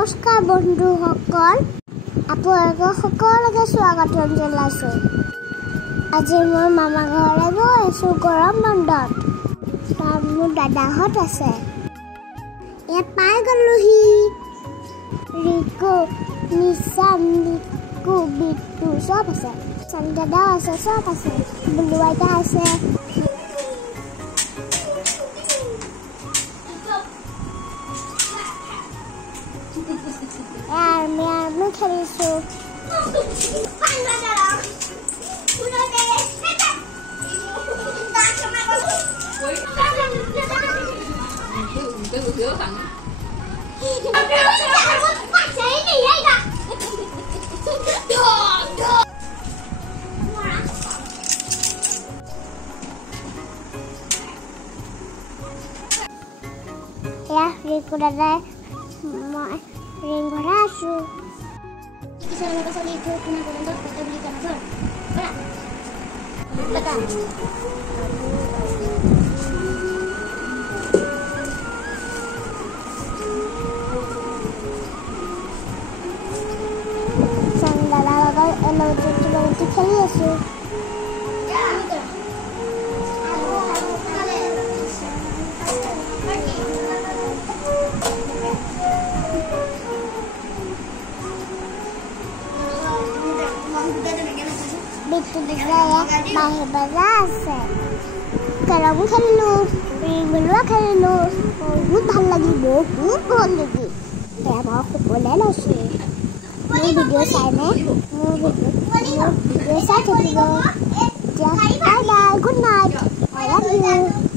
নমস্কাৰ বন্ধুসকল, আপোনালোকক সকলোকে স্বাগতম জনাইছোঁ। আজি মই মামা ঘৰলৈ গৈ আছোঁ গৰম বন্ধত। তাত মোৰ দাদাহঁত আছে। ইয়াত পাই গ'লোহি ৰিকু, নিচান, লিকু, বিটু চব আছে। চান দাদাও আছে, চব আছে। বুলু আইতা আছে। আমি খেলিছোঁ। ৰিকু দাদাই মই ৰিং ভৰাই আছোঁ। খেলি আছোঁ। বিটু দাদাই বাঁহী বজাই আছে। কেৰম খেলিলোঁ, ৰিং বলোৱা খেলিলোঁ। বহুত ভাল লাগিল, বহুত ভাল লাগিল। এতিয়া মই শুবলৈ লৈছোঁ। মোৰ ভিডিঅ' চাইনে? মোৰ ভিডিঅ' চাই থাকিব। এতিয়া bye bye, good night, I love you.